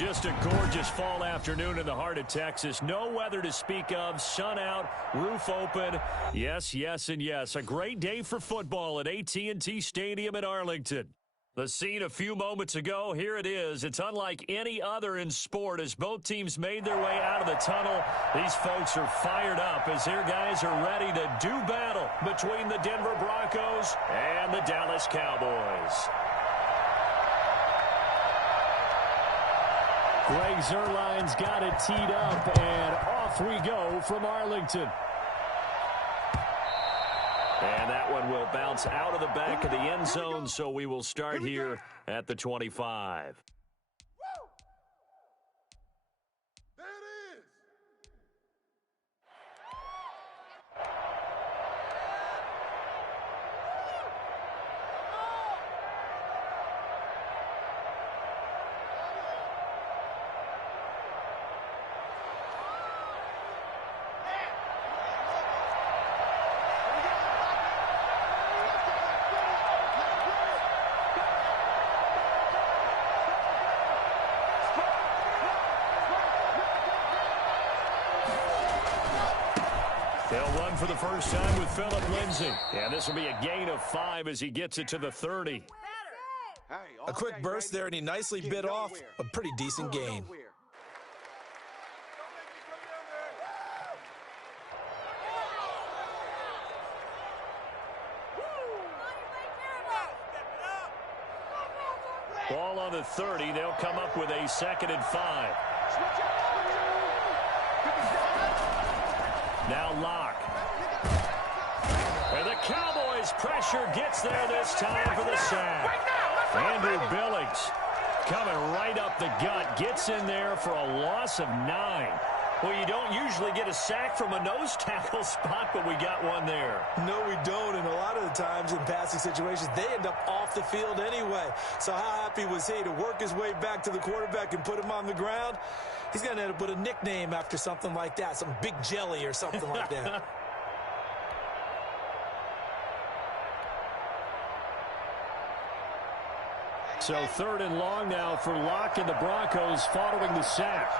Just a gorgeous fall afternoon in the heart of Texas. No weather to speak of. Sun out, roof open. Yes, yes, and yes. A great day for football at AT&T Stadium in Arlington. The scene a few moments ago, here it is. It's unlike any other in sport as both teams made their way out of the tunnel. These folks are fired up as their guys are ready to do battle between the Denver Broncos and the Dallas Cowboys. Greg Zuerlein's got it teed up, and off we go from Arlington. And that one will bounce out of the back of the end zone, so we will start here at the 25. They'll run for the first time with Phillip Lindsay. And this will be a gain of 5 as he gets it to the 30. A quick burst there, and he nicely bit off a pretty decent gain. Ball on the 30. They'll come up with a 2nd and 5. Now Locke. And the Cowboys pressure gets there this time for the sack. Andrew Billings coming right up the gut. Gets in there for a loss of 9. Well, you don't usually get a sack from a nose tackle spot, but we got one there. No, we don't, and a lot of the times in passing situations, they end up off the field anyway. So how happy was he to work his way back to the quarterback and put him on the ground? He's going to end up with a nickname after something like that, some Big Jelly or something like that. So 3rd and long now for Locke and the Broncos following the sack.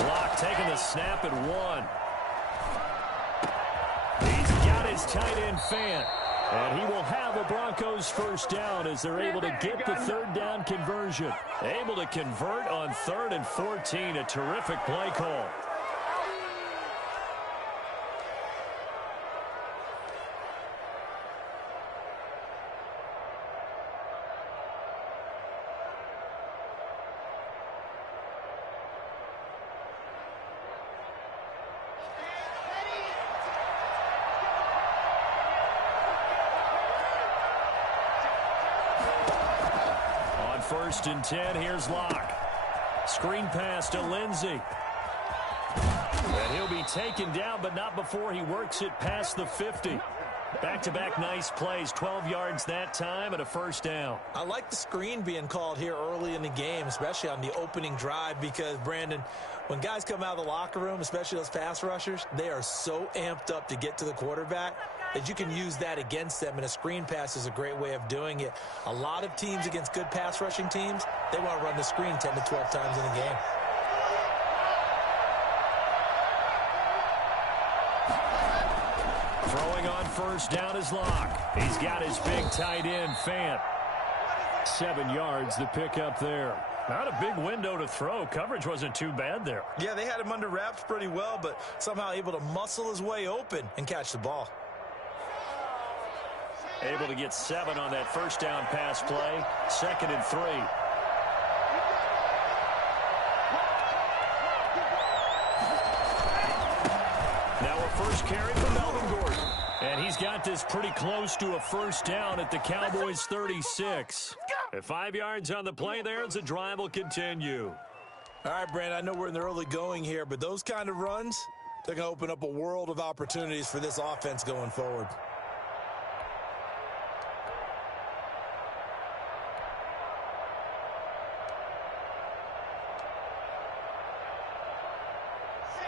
Locke taking the snap at 1. He's got his tight end Fant. And he will have a Broncos first down as they're able to get the 3rd down conversion. Able to convert on 3rd and 14. A terrific play call. On 1st and 10, here's Locke. Screen pass to Lindsay. And he'll be taken down, but not before he works it past the 50. Back-to-back nice plays, 12 yards that time and a first down. I like the screen being called here early in the game, especially on the opening drive, because, Brandon, when guys come out of the locker room, especially those pass rushers, they are so amped up to get to the quarterback that you can use that against them, and a screen pass is a great way of doing it. A lot of teams against good pass rushing teams, they want to run the screen 10 to 12 times in a game. Throwing on first down is Locke. He's got his big tight end, Fant. 7 yards the pick up there. Not a big window to throw. Coverage wasn't too bad there. Yeah, they had him under wraps pretty well, but somehow able to muscle his way open and catch the ball. Able to get 7 on that first down pass play. 2nd and 3. Now a first carry for Melvin Gordon. And he's got this pretty close to a first down at the Cowboys 36. At 5 yards on the play there as the drive will continue. All right, Brandon, I know we're in the early going here, but those kind of runs, they're going to open up a world of opportunities for this offense going forward.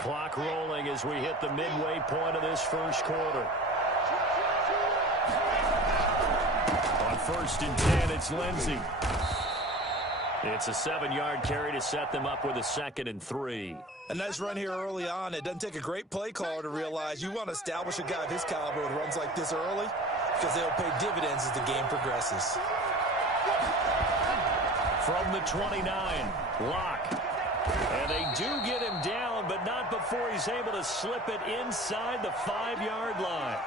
Clock rolling as we hit the midway point of this first quarter. first and 10. It's Lindsey. It's a 7-yard carry to set them up with a 2nd and 3. A nice run here early on. It doesn't take a great play caller to realize you want to establish a guy of his caliber with runs like this early because they'll pay dividends as the game progresses. From the 29, Locke. And they do get him down, but not before he's able to slip it inside the 5-yard line.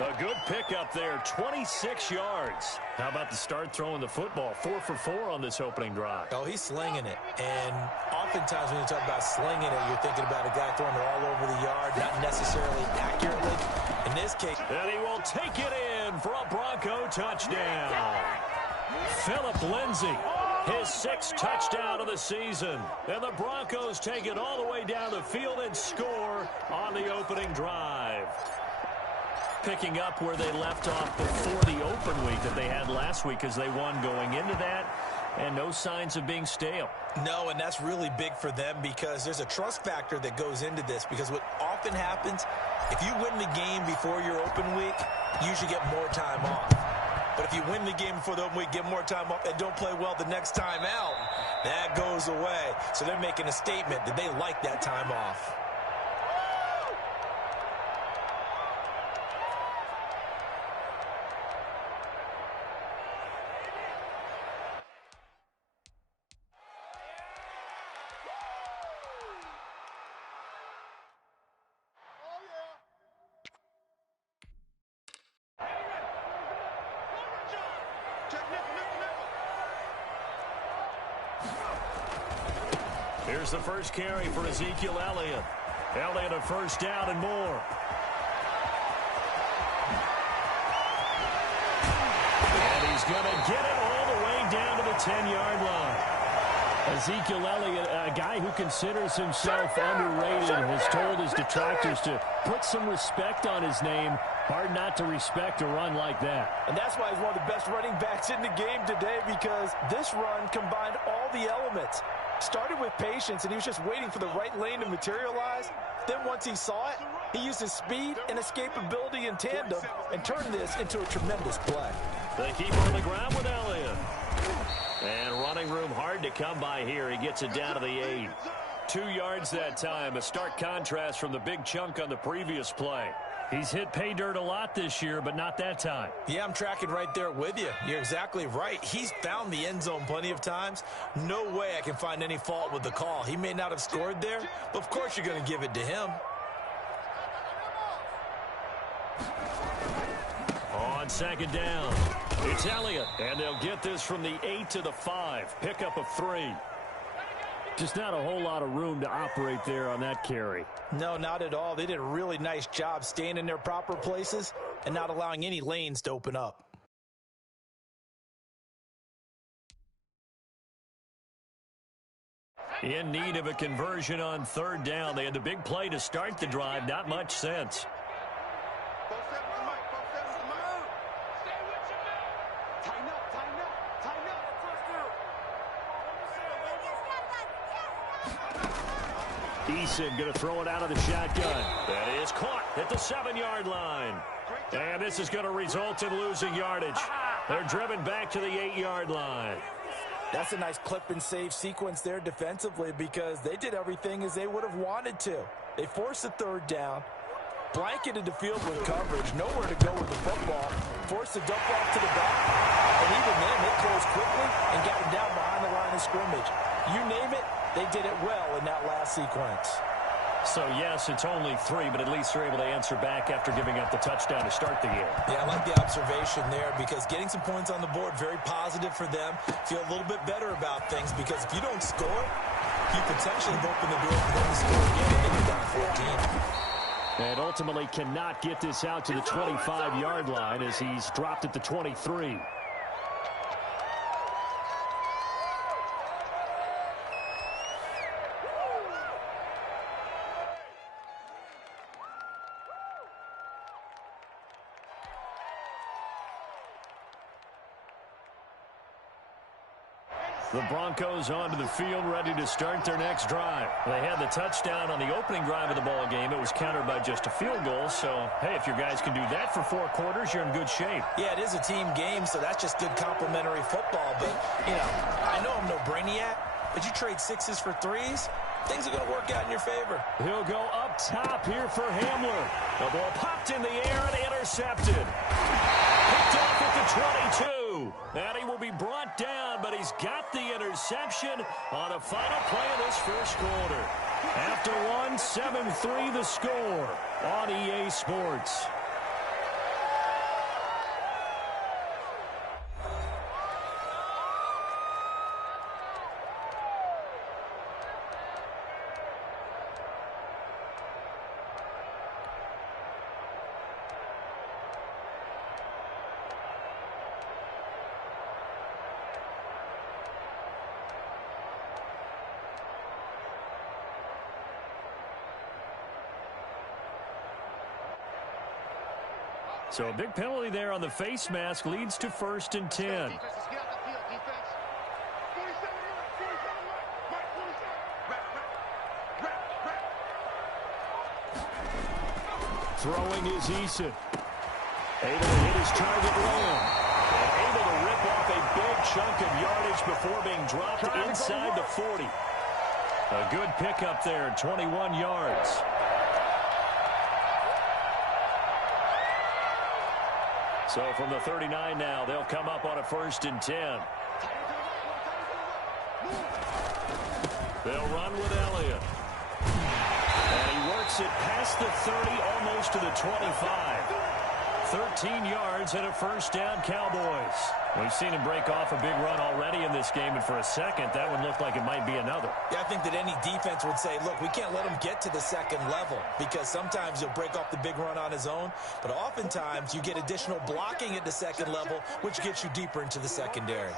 A good pickup there, 26 yards. How about the start throwing the football? 4 for 4 on this opening drive. Oh, he's slinging it. And oftentimes when you talk about slinging it, you're thinking about a guy throwing it all over the yard, not necessarily accurately. In this case. And he will take it in for a Bronco touchdown. Phillip Lindsay, his 6th touchdown of the season. And the Broncos take it all the way down the field and score on the opening drive. Picking up where they left off before the open week that they had last week as they won going into that, and no signs of being stale. No, and that's really big for them because there's a trust factor that goes into this because what often happens, if you win the game before your open week, you should get more time off. But if you win the game before the open week, get more time off, and don't play well the next time out, that goes away. So they're making a statement that they like that time off. Here's the first carry for Ezekiel Elliott. Elliott a first down and more. And he's going to get it all the way down to the 10-yard line. Ezekiel Elliott, a guy who considers himself underrated, has told his detractors to put some respect on his name. Hard not to respect a run like that. And that's why he's one of the best running backs in the game today because this run combined all the elements. Started with patience, and he was just waiting for the right lane to materialize. Then once he saw it, he used his speed and escapability in tandem and turned this into a tremendous play. They keep on the ground with Elliott. And running room hard to come by here. He gets it down to the 8. 2 yards that time. A stark contrast from the big chunk on the previous play. He's hit pay dirt a lot this year, but not that time. Yeah, I'm tracking right there with you. You're exactly right. He's found the end zone plenty of times. No way I can find any fault with the call. He may not have scored there, but of course you're going to give it to him. On 2nd down, it's Elliott. And they'll get this from the 8 to the 5. Pickup of 3. Just not a whole lot of room to operate there on that carry. No, not at all. They did a really nice job staying in their proper places and not allowing any lanes to open up. In need of a conversion on 3rd down. They had the big play to start the drive. Not much sense. Eason going to throw it out of the shotgun. That is caught at the 7-yard line. And this is going to result in losing yardage. They're driven back to the 8-yard line. That's a nice clip and save sequence there defensively because they did everything as they would have wanted to. They forced the 3rd down, blanketed the field with coverage, nowhere to go with the football, forced the dump off to the back, and even then they closed quickly and got him down behind the line of scrimmage. You name it, they did it well in that last sequence. So, yes, it's only 3, but at least they're able to answer back after giving up the touchdown to start the game. Yeah, I like the observation there because getting some points on the board, very positive for them. Feel a little bit better about things because if you don't score, you potentially have opened the door for them to score again and then you're down 14. And ultimately cannot get this out to the 25-yard line as he's dropped at the 23. The Broncos onto the field, ready to start their next drive. They had the touchdown on the opening drive of the ball game. It was countered by just a field goal. So, hey, if your guys can do that for 4 quarters, you're in good shape. Yeah, it is a team game, so that's just good complimentary football. But, you know, I know I'm no brainiac, but you trade 6s for 3s, things are going to work out in your favor. He'll go up top here for Hamler. The ball popped in the air and intercepted. Picked off at the 22. And he will be brought down, but he's got the interception on a final play of this first quarter. After 1, 7-3 the score on EA Sports. So a big penalty there on the face mask leads to 1st and 10. Throwing is Eason. Able to hit his target Lamb. And able to rip off a big chunk of yardage before being dropped inside the 40. A good pickup there, 21 yards. So from the 39 now, they'll come up on a 1st and 10. They'll run with Elliott. And he works it past the 30, almost to the 25. 13 yards and a 1st down, Cowboys. We've seen him break off a big run already in this game, and for a second, that one looked like it might be another. Yeah, I think that any defense would say, look, we can't let him get to the second level, because sometimes he'll break off the big run on his own, but oftentimes you get additional blocking at the second level, which gets you deeper into the secondary.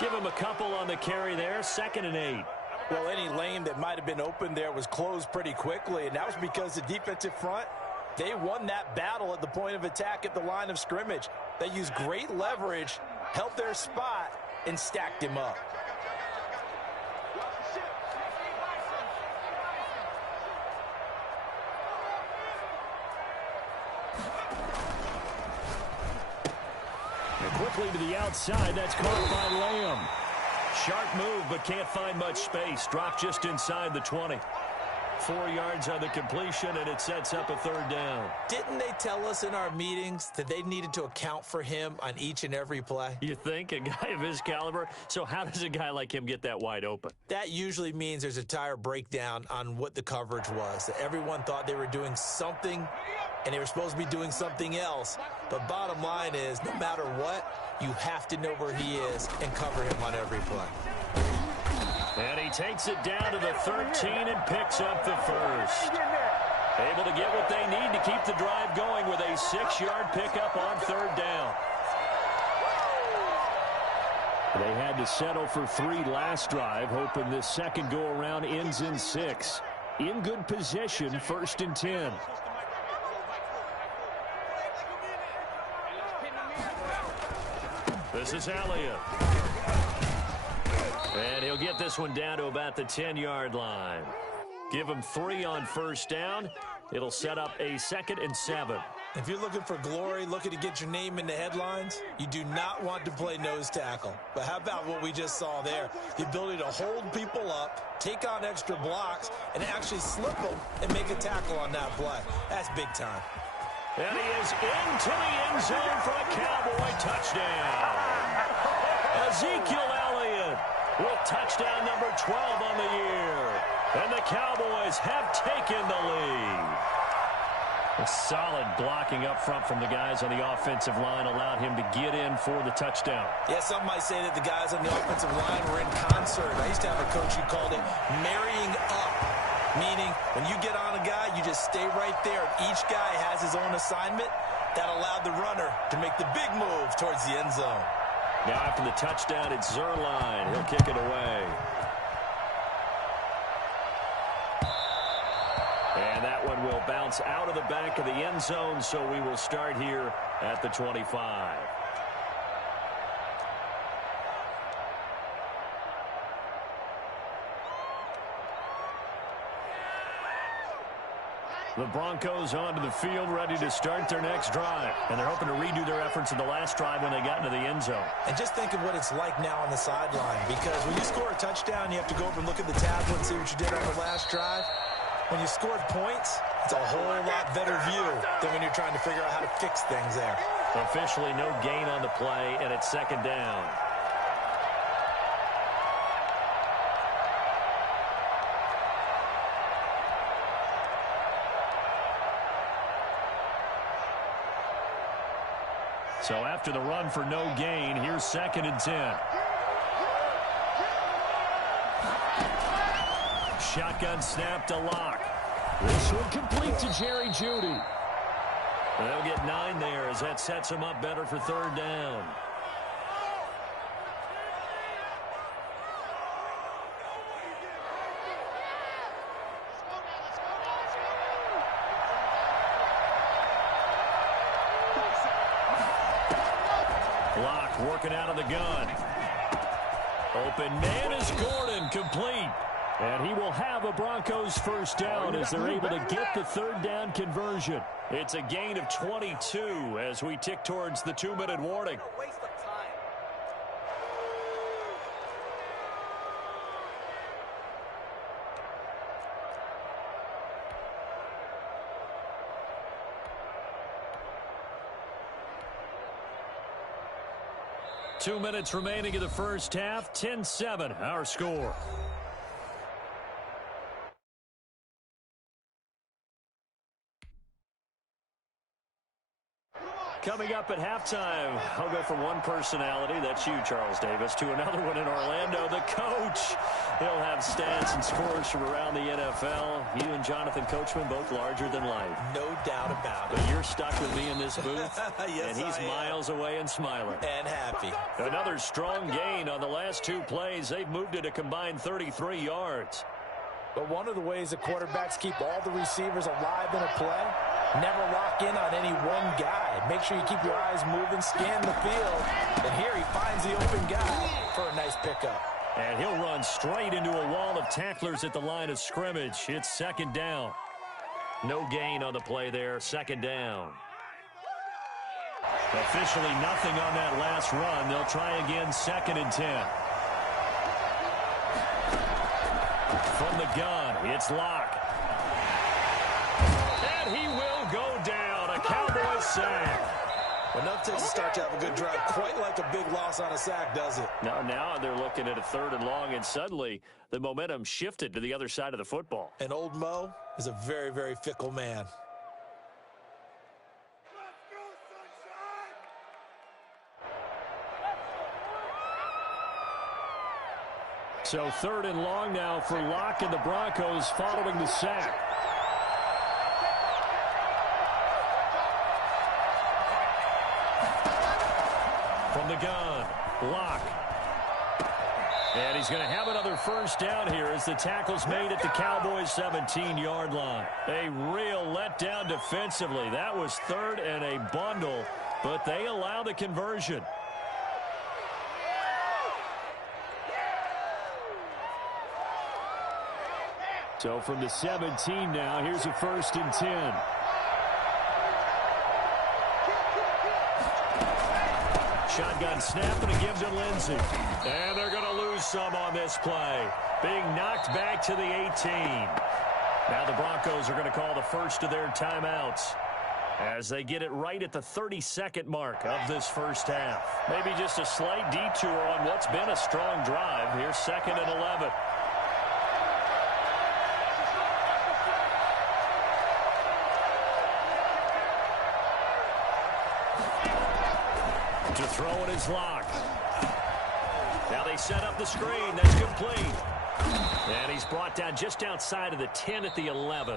Give him a couple on the carry there, 2nd and 8. Well, any lane that might have been open there was closed pretty quickly, and that was because the defensive front, they won that battle at the point of attack at the line of scrimmage. They used great leverage, held their spot, and stacked him up. Quickly to the outside. That's caught by Lamb. Sharp move, but can't find much space. Dropped just inside the 20. 4 yards on the completion, and it sets up a 3rd down. Didn't they tell us in our meetings that they needed to account for him on each and every play? You think? A guy of his caliber? So how does a guy like him get that wide open? That usually means there's a tire breakdown on what the coverage was. That everyone thought they were doing something, and they were supposed to be doing something else. But bottom line is, no matter what, you have to know where he is and cover him on every play. And he takes it down to the 13 and picks up the 1st. Able to get what they need to keep the drive going with a 6-yard pickup on 3rd down. They had to settle for 3 last drive, hoping this second go-around ends in 6. In good position, 1st and 10. This is Elliott. And he'll get this one down to about the 10-yard line. Give him 3 on 1st down. It'll set up a 2nd and 7. If you're looking for glory, looking to get your name in the headlines, you do not want to play nose tackle. But how about what we just saw there? The ability to hold people up, take on extra blocks, and actually slip them and make a tackle on that play. That's big time. And he is into the end zone for a Cowboy touchdown. Ezekiel Elliott with touchdown number 12 on the year. And the Cowboys have taken the lead. A solid blocking up front from the guys on the offensive line allowed him to get in for the touchdown. Yeah, some might say that the guys on the offensive line were in concert. I used to have a coach who called it marrying up, meaning when you get on a guy, you just stay right there. Each guy has his own assignment. That allowed the runner to make the big move towards the end zone. Now after the touchdown, it's Zerline. He'll kick it away. And that one will bounce out of the back of the end zone, so we will start here at the 25. The Broncos onto the field, ready to start their next drive. And they're hoping to redo their efforts in the last drive when they got into the end zone. And just think of what it's like now on the sideline, because when you score a touchdown, you have to go over and look at the tablet and see what you did on the last drive. When you scored points, it's a whole lot better view than when you're trying to figure out how to fix things there. Officially no gain on the play, and it's second down. So after the run for no gain, here's 2nd and 10. Shotgun snap to Locke. This one complete to Jerry Jeudy. They'll get 9 there as that sets him up better for 3rd down. Locke working out of the gun. Open man is Gordon, complete. And he will have a Broncos first down as they're able to get the 3rd down conversion. It's a gain of 22 as we tick towards the 2-minute warning. Waste of time. 2 minutes remaining in the first half. 10-7, our score. Coming up at halftime, I'll go from one personality, that's you, Charles Davis, to another one in Orlando, the coach. He'll have stats and scores from around the NFL. You and Jonathan Coachman, both larger than life. No doubt about it. But you're stuck with me in this booth, yes, and he's miles away and smiling. And happy. Another strong gain on the last 2 plays. They've moved it a combined 33 yards. But one of the ways that quarterbacks keep all the receivers alive in a play, never lock in on any one guy. Make sure you keep your eyes moving, scan the field. And here he finds the open guy for a nice pickup. And he'll run straight into a wall of tacklers at the line of scrimmage. It's 2nd down. No gain on the play there, 2nd down. Officially nothing on that last run. They'll try again, 2nd and 10. From the gun, it's Locke. And he will go down. A Cowboys sack. Enough takes a start to have a good drive. Quite like a big loss on a sack, does it? Now they're looking at a 3rd and long, and suddenly the momentum shifted to the other side of the football. And old Mo is a very, very fickle man. So 3rd and long now for Locke and the Broncos following the sack. From the gun, Locke. And he's going to have another first down here as the tackle's made at the Cowboys' 17-yard line. A real letdown defensively. That was 3rd and a bundle, but they allow the conversion. So from the 17 now, here's a 1st and 10. Shotgun snap, and it gives it Lindsey. And they're going to lose some on this play. Being knocked back to the 18. Now the Broncos are going to call the first of their timeouts as they get it right at the 32nd mark of this first half. Maybe just a slight detour on what's been a strong drive. Here's 2nd and 11. To throw it is Locke. Now they set up the screen. That's complete. And he's brought down just outside of the 10 at the 11.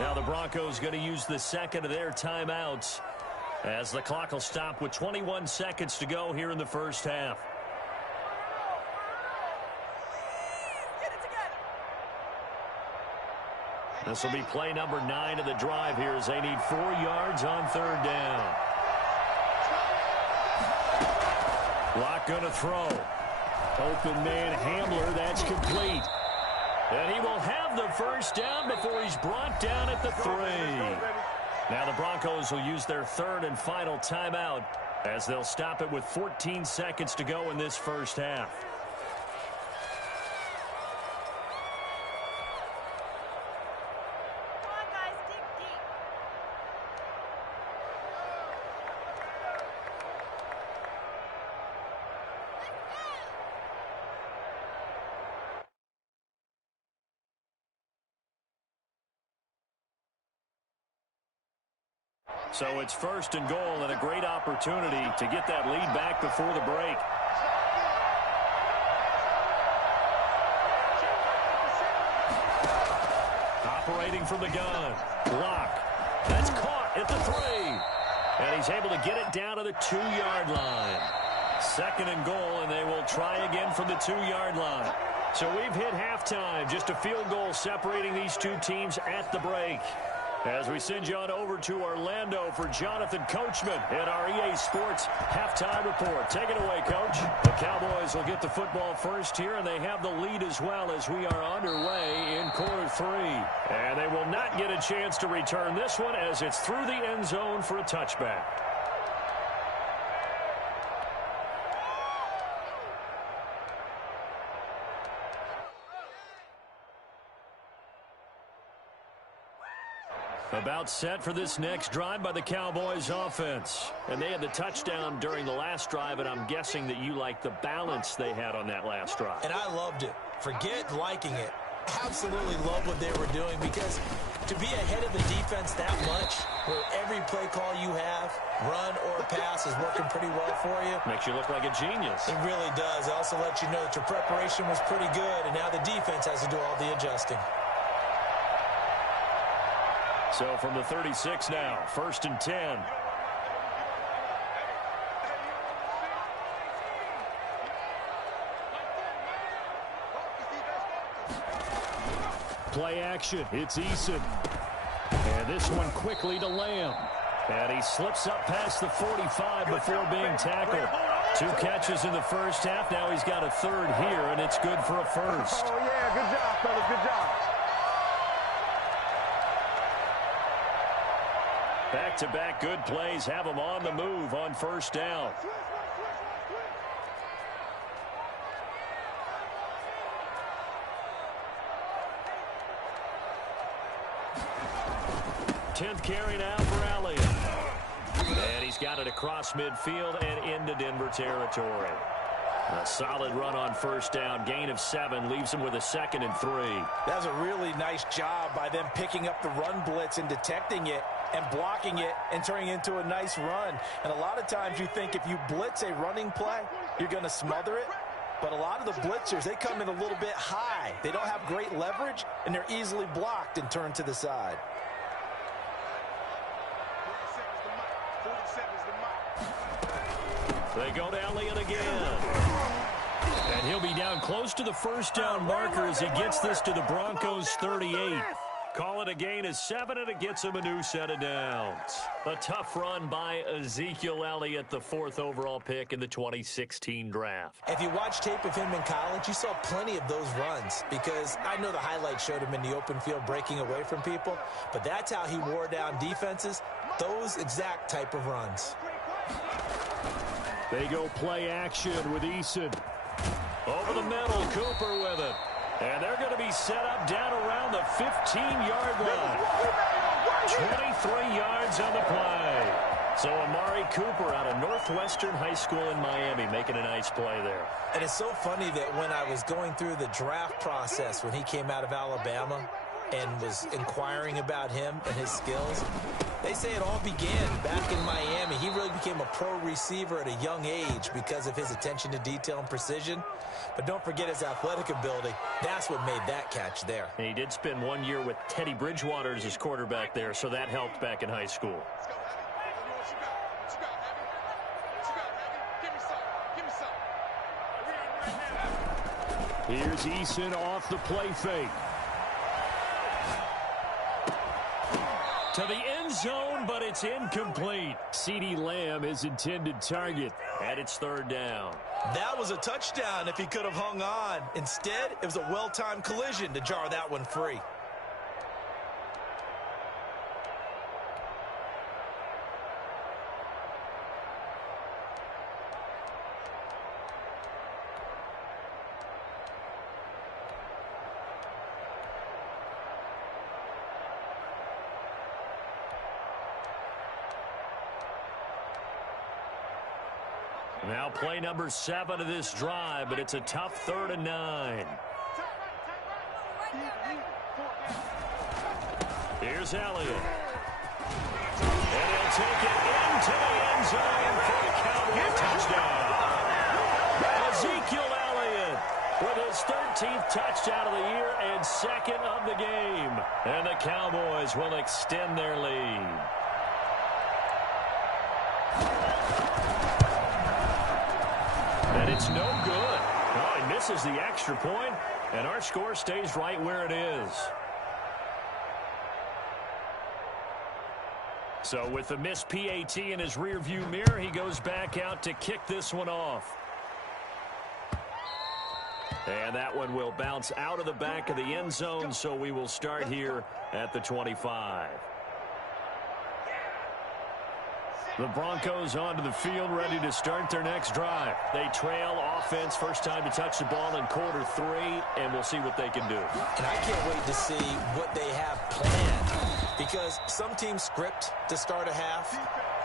Now the Broncos going to use the 2nd of their timeouts As the clock will stop with 21 seconds to go here in the first half. This will be play number 9 of the drive here as they need 4 yards on third down. Lock going to throw. Open man Hamler, that's complete. And he will have the first down before he's brought down at the 3. Now the Broncos will use their third and final timeout as they'll stop it with 14 seconds to go in this first half. So it's first and goal and a great opportunity to get that lead back before the break. Operating from the gun. Block. That's caught at the 3. And he's able to get it down to the 2-yard line. Second and goal, and they will try again from the 2-yard line. So we've hit halftime. Just a field goal separating these two teams at the break. As we send you on over to Orlando for Jonathan Coachman at our EA Sports Halftime Report. Take it away, Coach. The Cowboys will get the football first here, and they have the lead as well as we are underway in quarter 3. And they will not get a chance to return this one as it's through the end zone for a touchback. About set for this next drive by the Cowboys offense. And they had the touchdown during the last drive, and I'm guessing that you like the balance they had on that last drive. And I loved it. Forget liking it. Absolutely love what they were doing, because to be ahead of the defense that much, where every play call you have, run or pass, is working pretty well for you. Makes you look like a genius. It really does. It also lets you know that your preparation was pretty good, and now the defense has to do all the adjusting. So from the 36 now, first and 10. Play action. It's Eason. And this one quickly to Lamb. And he slips up past the 45 before being tackled. 2 catches in the first half. Now he's got a third here, and it's good for a first. Oh, yeah. Good job, fellas. Good job. Back-to-back good plays have them on the move on first down. Tenth carry now for Elliott. And he's got it across midfield and into Denver territory. A solid run on first down. Gain of 7 leaves him with a 2nd and 3. That was a really nice job by them picking up the run blitz and detecting it and blocking it and turning it into a nice run. And a lot of times you think if you blitz a running play, you're going to smother it. But a lot of the blitzers, they come in a little bit high. They don't have great leverage, and they're easily blocked and turned to the side. They go to Elliott again. And he'll be down close to the first down marker as he gets this to the Broncos 38. Call it a gain of 7, and it gets him a new set of downs. A tough run by Ezekiel Elliott, the 4th overall pick in the 2016 draft. If you watch tape of him in college, you saw plenty of those runs, because I know the highlights showed him in the open field breaking away from people, but that's how he wore down defenses, those exact type of runs. They go play action with Eason. Over the middle, Cooper with it. And they're going to be set up down around the 15-yard line. 23 yards on the play. So Amari Cooper out of Northwestern High School in Miami making a nice play there. And it's so funny that when I was going through the draft process when he came out of Alabama and was inquiring about him and his skills, they say it all began back in Miami. He really became a pro receiver at a young age because of his attention to detail and precision. But don't forget his athletic ability. That's what made that catch there. And he did spend 1 year with Teddy Bridgewater as his quarterback there, so that helped back in high school. Here's Eason off the play fake. To the end zone, but it's incomplete. CeeDee Lamb is intended target, and it's third down. That was a touchdown if he could have hung on. Instead, it was a well-timed collision to jar that one free. Now play number 7 of this drive, but it's a tough 3rd and 9. Here's Elliott. And he'll take it into the end zone for the Cowboys touchdown. Ezekiel Elliott with his 13th touchdown of the year and 2nd of the game. And the Cowboys will extend their lead. And it's no good. Oh, he misses the extra point, and our score stays right where it is. So with the missed PAT in his rearview mirror, he goes back out to kick this one off. And that one will bounce out of the back of the end zone, so we will start here at the 25. The Broncos onto the field, ready to start their next drive. They trail offense, first time to touch the ball in quarter 3, and we'll see what they can do. And I can't wait to see what they have planned, because some teams script to start a half.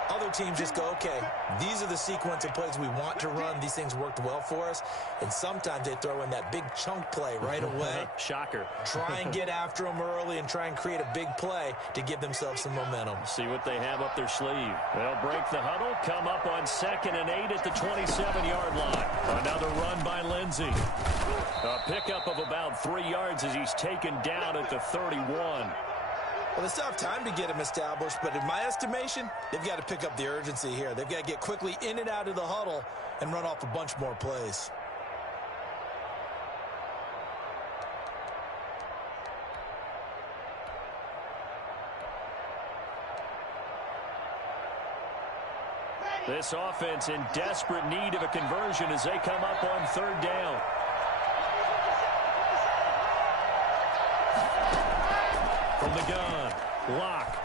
Other teams just go, okay, these are the sequence of plays we want to run. These things worked well for us. And sometimes they throw in that big chunk play right away. Shocker. Try and get after them early and try and create a big play to give themselves some momentum. See what they have up their sleeve. They'll break the huddle, come up on 2nd and 8 at the 27-yard line. Another run by Lindsey. A pickup of about 3 yards as he's taken down at the 31. Well, they still have time to get him established, but in my estimation, they've got to pick up the urgency here. They've got to get quickly in and out of the huddle and run off a bunch more plays. This offense in desperate need of a conversion as they come up on 3rd down. From the gun, Locke.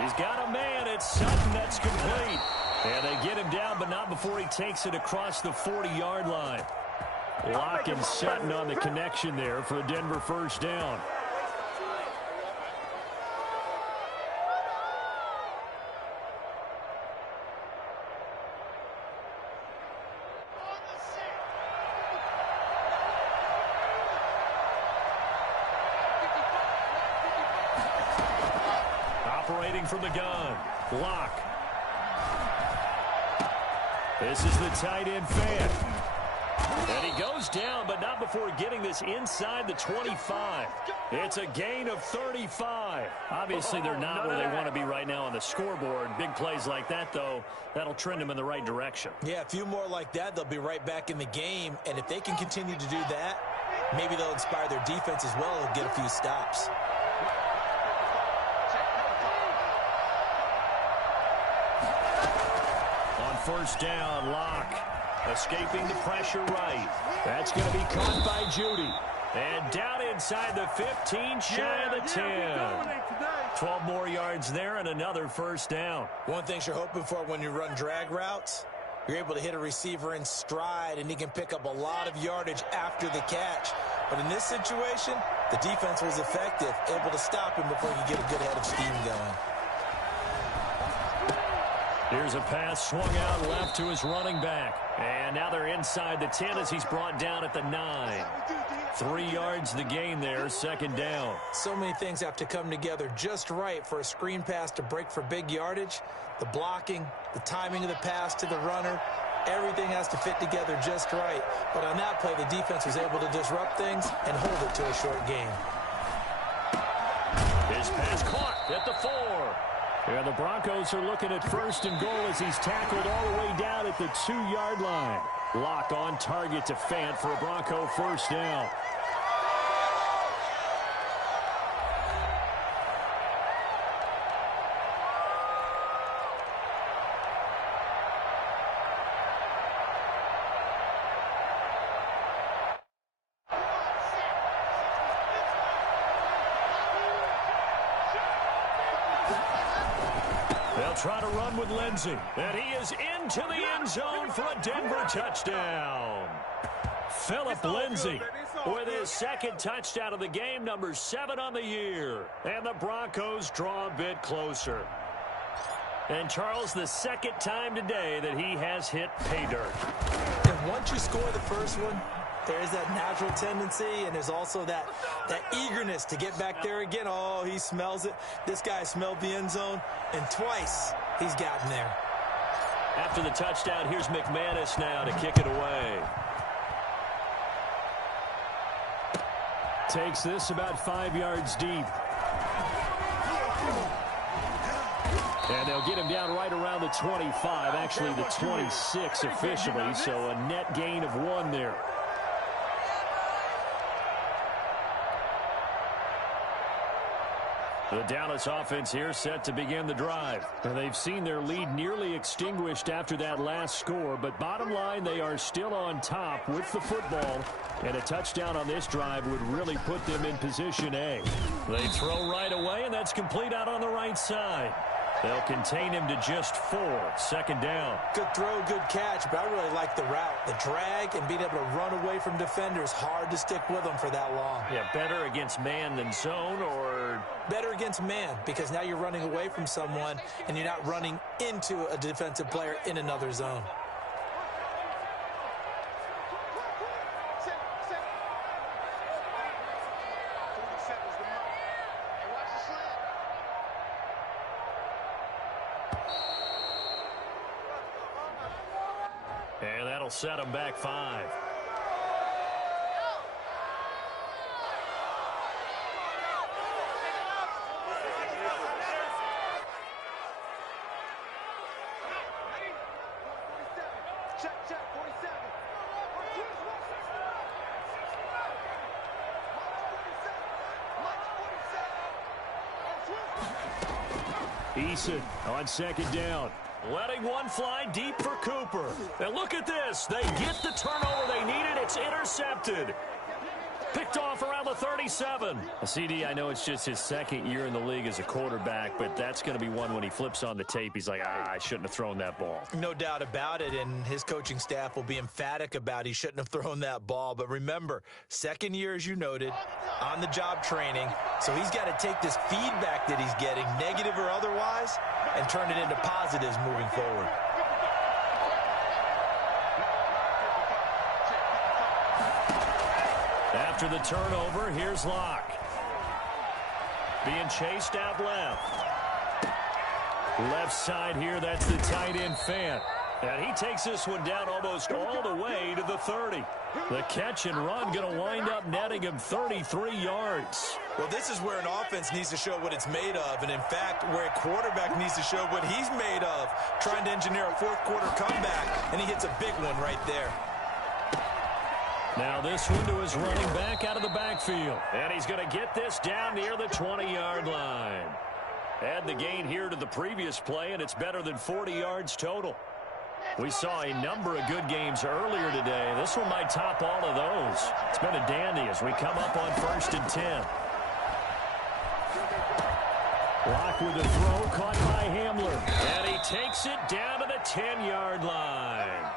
He's got a man. It's Sutton that's complete. And they get him down, but not before he takes it across the 40-yard line. Locke and Sutton on the connection there for a Denver first down. Operating from the gun, Locke. This is the tight end fan. And he goes down, but not before getting this inside the 25. It's a gain of 35. Obviously, they're not where they want to be right now on the scoreboard. Big plays like that, though, that'll trend them in the right direction. Yeah, a few more like that, they'll be right back in the game. And if they can continue to do that, maybe they'll inspire their defense as well and get a few stops. First down, Locke escaping the pressure right. That's going to be caught by Judy. And down inside the 15, shy of the 10. 12 more yards there and another first down. One thing you're hoping for when you run drag routes, you're able to hit a receiver in stride, and he can pick up a lot of yardage after the catch. But in this situation, the defense was effective, able to stop him before he could get a good head of steam going. Here's a pass swung out left to his running back. And now they're inside the 10 as he's brought down at the 9. 3 yards the gain there, second down. So many things have to come together just right for a screen pass to break for big yardage. The blocking, the timing of the pass to the runner, everything has to fit together just right. But on that play, the defense was able to disrupt things and hold it to a short game. His pass caught at the 4. And the Broncos are looking at first and goal as he's tackled all the way down at the 2-yard line. Lock on target to Fant for a Bronco first down. They'll try to run with Lindsey. And he is into the end zone for a Denver touchdown. Phillip Lindsey with his second touchdown of the game, number 7 on the year. And the Broncos draw a bit closer. And Charles, the second time today that he has hit pay dirt. And once you score the first one, there is that natural tendency, and there's also that eagerness to get back there again. Oh, he smells it. This guy smelled the end zone, and twice he's gotten there. After the touchdown, here's McManus now to kick it away. Takes this about 5 yards deep. And they'll get him down right around the 25, actually the 26 officially, so a net gain of 1 there. The Dallas offense here set to begin the drive. And they've seen their lead nearly extinguished after that last score, but bottom line, they are still on top with the football, and a touchdown on this drive would really put them in position A. They throw right away, and that's complete out on the right side. They'll contain him to just 4. Second down. Good throw, good catch, but I really like the route. The drag and being able to run away from defenders. Hard to stick with them for that long. Yeah, better against man than zone, or? Better against man, because now you're running away from someone and you're not running into a defensive player in another zone. And that'll set them back 5. Eason on second down. Letting one fly deep for Cooper. And look at this. They get the turnover they needed. It's intercepted. Picked off around the 37. CD, I know it's just his second year in the league as a quarterback, but that's going to be one when he flips on the tape. He's like, I shouldn't have thrown that ball. No doubt about it, and his coaching staff will be emphatic about he shouldn't have thrown that ball. But remember, second year, as you noted, on-the-job training, so he's got to take this feedback that he's getting, negative or otherwise, and turn it into positives moving forward. After the turnover, here's Locke. Being chased out left. Left side here, that's the tight end Fant. And he takes this one down almost all the way to the 30. The catch and run going to wind up netting him 33 yards. Well, this is where an offense needs to show what it's made of. And, in fact, where a quarterback needs to show what he's made of, trying to engineer a fourth-quarter comeback. And he hits a big one right there. Now this one to his running back out of the backfield. And he's going to get this down near the 20-yard line. Add the gain here to the previous play, and it's better than 40 yards total. We saw a number of good games earlier today. This one might top all of those. It's been a dandy as we come up on 1st and 10. Locke with the throw, caught by Hamler. And he takes it down to the 10-yard line.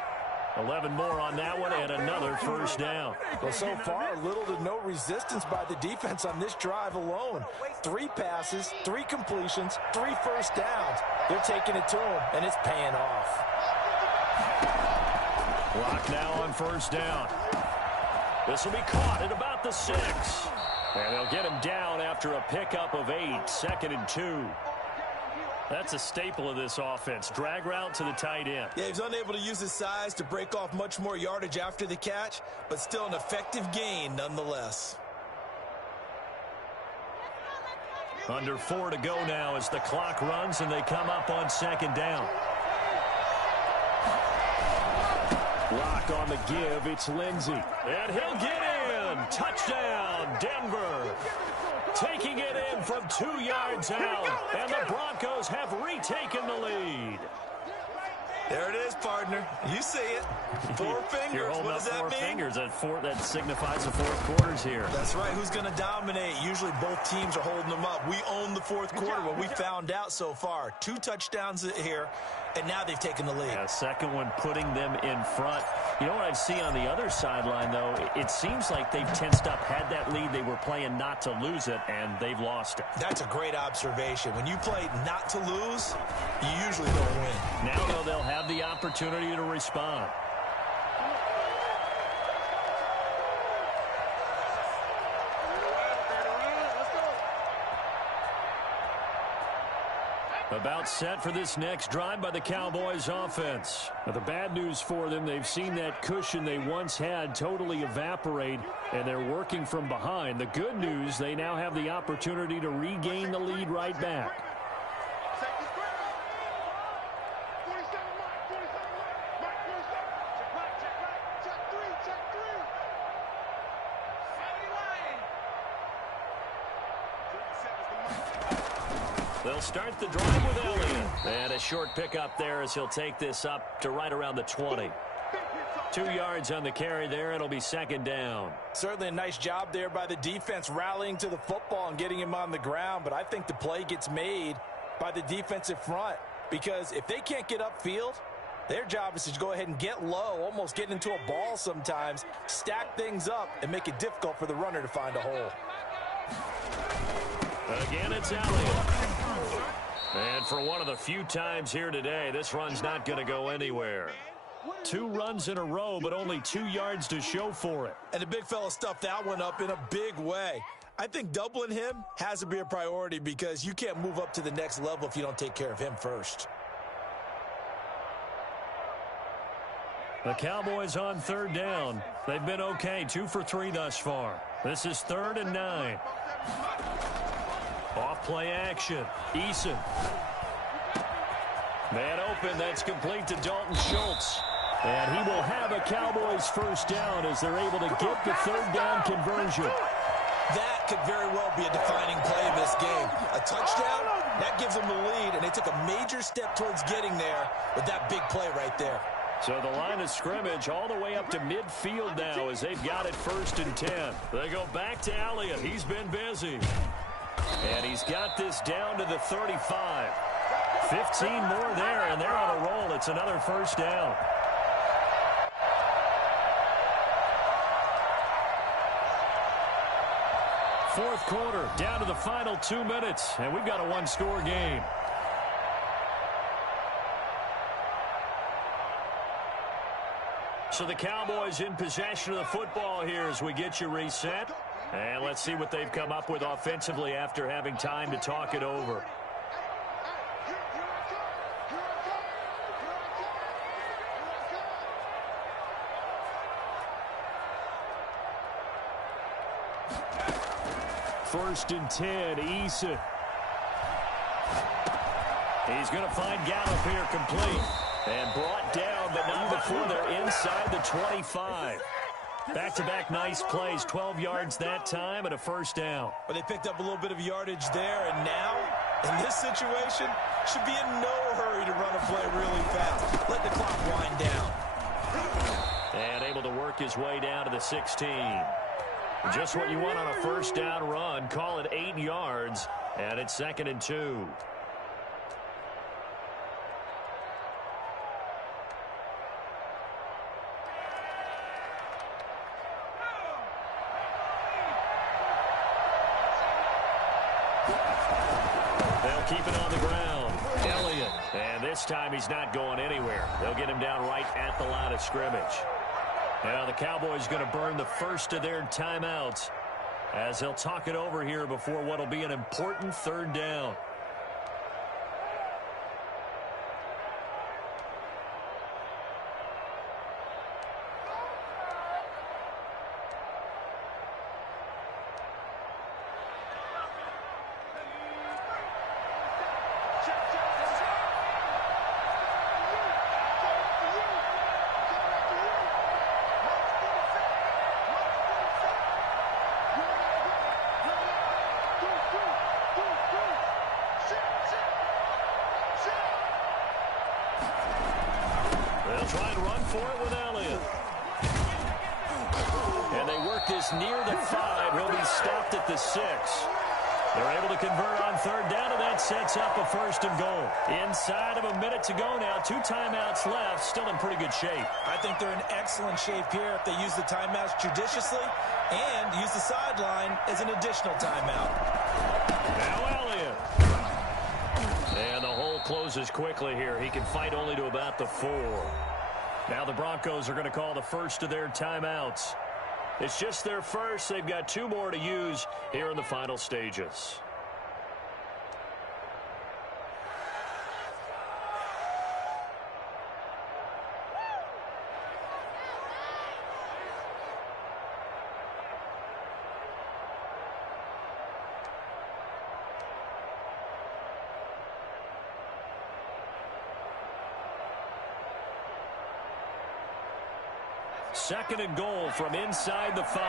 11 more on that one and another first down. Well, so far, little to no resistance by the defense on this drive alone. 3 passes, 3 completions, 3 first downs. They're taking it to him, and it's paying off. Locke now on first down. This will be caught at about the 6. And they'll get him down after a pickup of 8, 2nd and 2. That's a staple of this offense. Drag route to the tight end. Yeah, he's unable to use his size to break off much more yardage after the catch, but still an effective gain nonetheless. Under 4 to go now as the clock runs and they come up on 2nd down. Lock on the give. It's Lindsey. And he'll get in. Touchdown, Denver. Taking it in from 2 yards out. And the Broncos have retaken the lead. There it is, partner. You see it. 4 fingers. You're holding what does up that 4 mean? fingers. That signifies the fourth quarters here. That's right. Who's going to dominate? Usually both teams are holding them up. We own the fourth quarter. What we found out so far, 2 touchdowns here, and now they've taken the lead. Yeah, second one putting them in front. You know what I see on the other sideline, though? It seems like they've tensed up, had that lead. They were playing not to lose it, and they've lost it. That's a great observation. When you play not to lose, you usually don't win. Now, though, they'll have the opportunity to respond. About set for this next drive by the Cowboys offense. Now, the bad news for them, they've seen that cushion they once had totally evaporate, and they're working from behind. The good news, they now have the opportunity to regain the lead right back. They'll start the drive with Elliott. And a short pickup there as he'll take this up to right around the 20. 2 yards on the carry there. It'll be second down. Certainly a nice job there by the defense rallying to the football and getting him on the ground. But I think the play gets made by the defensive front. Because if they can't get upfield, their job is to go ahead and get low, almost get into a ball sometimes, stack things up, and make it difficult for the runner to find a hole. Again, it's Elliott. And for one of the few times here today, this run's not going to go anywhere. 2 runs in a row, but only 2 yards to show for it. And the big fella stuffed that one up in a big way. I think doubling him has to be a priority because you can't move up to the next level if you don't take care of him first. The Cowboys on third down. They've been okay, 2 for 3 thus far. This is 3rd and 9. Off play action. Eason. Man open. That's complete to Dalton Schultz. And he will have a Cowboys first down as they're able to get the 3rd down conversion. That could very well be a defining play in this game. A touchdown, that gives them the lead, and they took a major step towards getting there with that big play right there. So the line of scrimmage all the way up to midfield now as they've got it 1st and 10. They go back to Elliott. He's been busy. And he's got this down to the 35. 15 more there, and they're on a roll. It's another first down. Fourth quarter, down to the final 2 minutes, and we've got a 1-score game. So the Cowboys in possession of the football here as we get you reset. And let's see what they've come up with offensively after having time to talk it over. First and 10, Eason. He's going to find Gallup here complete. And brought down, but not before they're inside the 25. Back-to-back nice plays, 12 yards that time and a first down. But they picked up a little bit of yardage there, and now, in this situation, should be in no hurry to run a play really fast. Let the clock wind down. And able to work his way down to the 16. Just what you want on a first down run. Call it 8 yards, and it's 2nd and 2. Keep it on the ground. Elliott. And this time he's not going anywhere. They'll get him down right at the line of scrimmage. Now the Cowboys going to burn the first of their timeouts as they'll talk it over here before what will be an important 3rd down. for it with Elliott. And they work this near the 5. He'll be stopped at the 6. They're able to convert on third down, and that sets up a first and goal. Inside of a minute to go now. 2 timeouts left. Still in pretty good shape. I think they're in excellent shape here if they use the timeouts judiciously and use the sideline as an additional timeout. Now Elliott. And the hole closes quickly here. He can fight only to about the 4. Now the Broncos are going to call the first of their timeouts. It's just their first. They've got 2 more to use here in the final stages. Second and goal from inside the 5.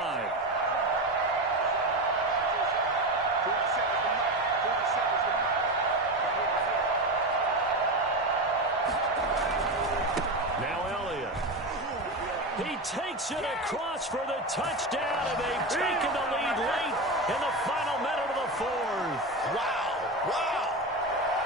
Now Elliott. He takes it across for the touchdown, and they've taken the lead late in the final minute of the 4th. Wow. Wow.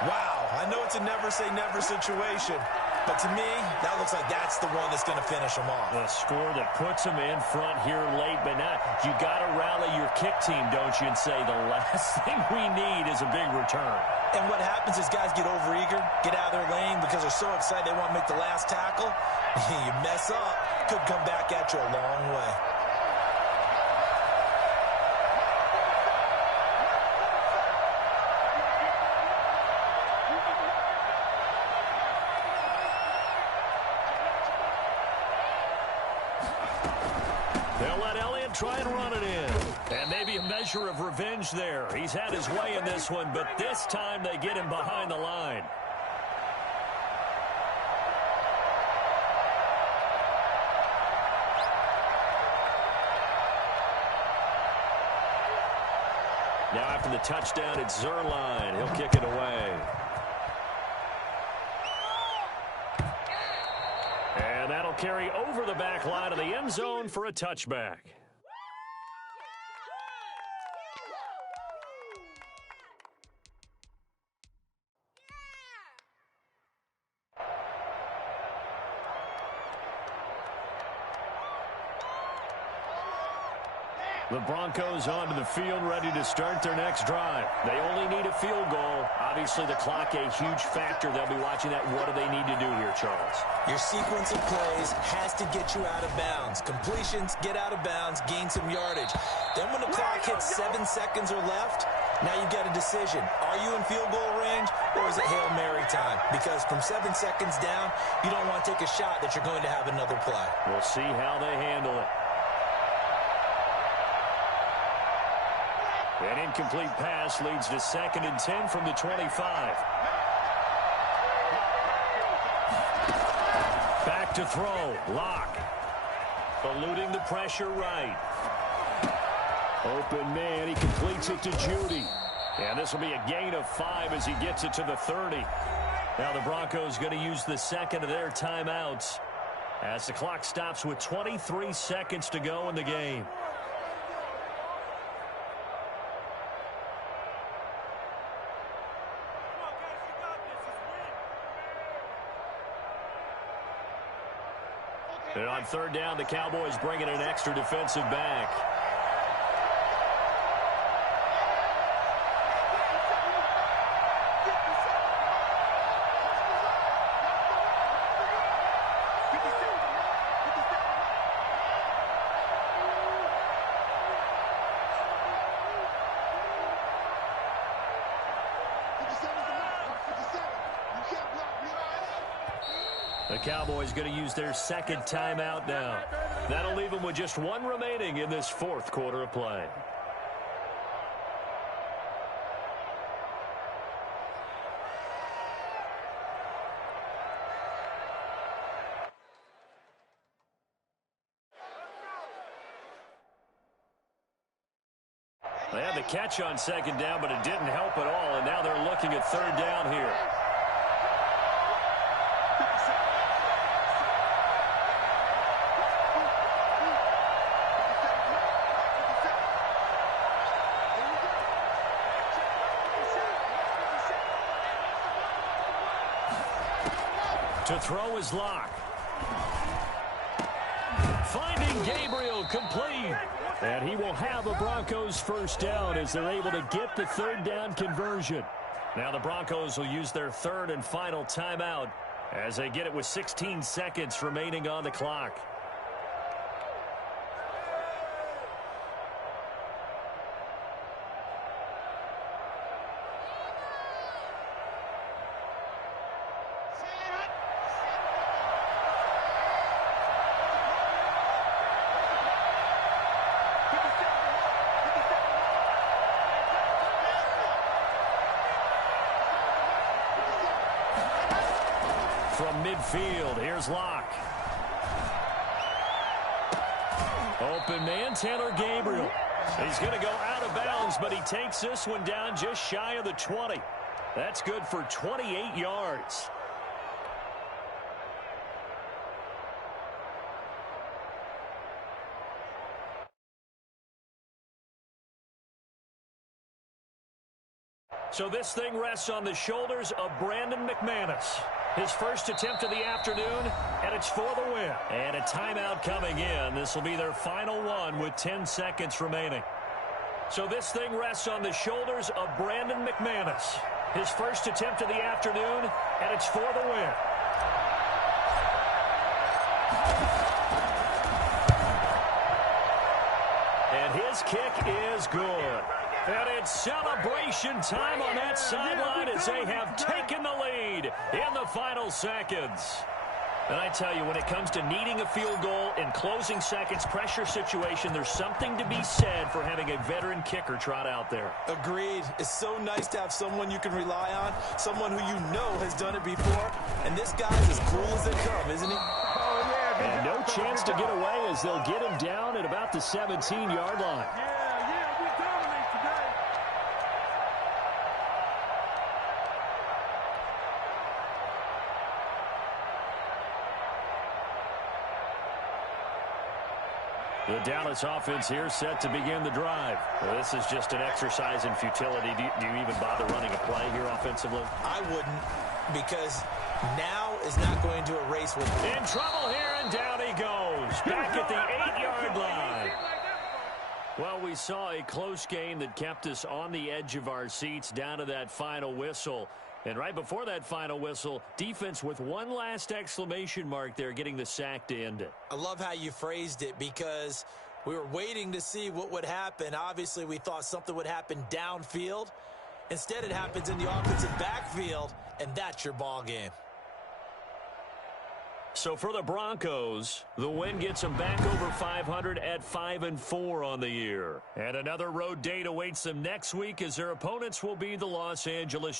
Wow. I know it's a never-say-never situation. But to me, that looks like that's the one that's going to finish them off. A score that puts them in front here late, but now you got to rally your kick team, don't you, and say the last thing we need is a big return. And what happens is guys get overeager, get out of their lane because they're so excited they want to make the last tackle. You mess up, could come back at you a long way. They'll let Elliott try and run it in. And maybe a measure of revenge there. He's had his way in this one, but this time they get him behind the line. Now after the touchdown, it's Zerline. He'll kick it away. And that'll carry over the back line of the end zone for a touchback. The Broncos onto the field, ready to start their next drive. They only need a field goal. Obviously, the clock a huge factor. They'll be watching that. What do they need to do here, Charles? Your sequence of plays has to get you out of bounds. Completions, get out of bounds, gain some yardage. Then when the clock hits 7 seconds or left, now you get a decision. Are you in field goal range, or is it Hail Mary time? Because from 7 seconds down, you don't want to take a shot that you're going to have another play. We'll see how they handle it. An incomplete pass leads to 2nd and 10 from the 25. Back to throw. Lock. Eluding the pressure right. Open man. He completes it to Judy. And this will be a gain of 5 as he gets it to the 30. Now the Broncos going to use the second of their timeouts as the clock stops with 23 seconds to go in the game. And on third down, the Cowboys bring in an extra defensive back. The Cowboys going to use their second timeout now. That'll leave them with just 1 remaining in this 4th quarter of play. They had the catch on 2nd down, but it didn't help at all, and now they're looking at 3rd down here. To throw is Locke. Finding Gabriel complete. And he will have a Broncos first down as they're able to get the third down conversion. Now the Broncos will use their third and final timeout as they get it with 16 seconds remaining on the clock. From midfield, here's Locke. Open man, Taylor Gabriel. He's going to go out of bounds, but he takes this one down just shy of the 20. That's good for 28 yards. So this thing rests on the shoulders of Brandon McManus. His first attempt of the afternoon, and it's for the win. And a timeout coming in. This will be their final one with 10 seconds remaining. So this thing rests on the shoulders of Brandon McManus. His first attempt of the afternoon, and it's for the win. And his kick is good. And it's celebration time on that sideline as they have taken the lead in the final seconds. And I tell you, when it comes to needing a field goal in closing seconds, pressure situation, there's something to be said for having a veteran kicker trot out there. Agreed. It's so nice to have someone you can rely on, someone who you know has done it before. And this guy's as cool as they come, isn't he? And no chance to get away as they'll get him down at about the 17-yard line. The Dallas offense here set to begin the drive. Well, this is just an exercise in futility. Do you even bother running a play here offensively? I wouldn't, because now is not going to erase with me. In trouble here, and down he goes. Back at the 8-yard line. Well, we saw a close game that kept us on the edge of our seats down to that final whistle. And right before that final whistle, defense with one last exclamation mark there, getting the sack to end it. I love how you phrased it, because we were waiting to see what would happen. Obviously, we thought something would happen downfield. Instead, it happens in the offensive backfield, and that's your ball game. So for the Broncos, the win gets them back over 500 at 5-4 on the year. And another road date awaits them next week as their opponents will be the Los Angeles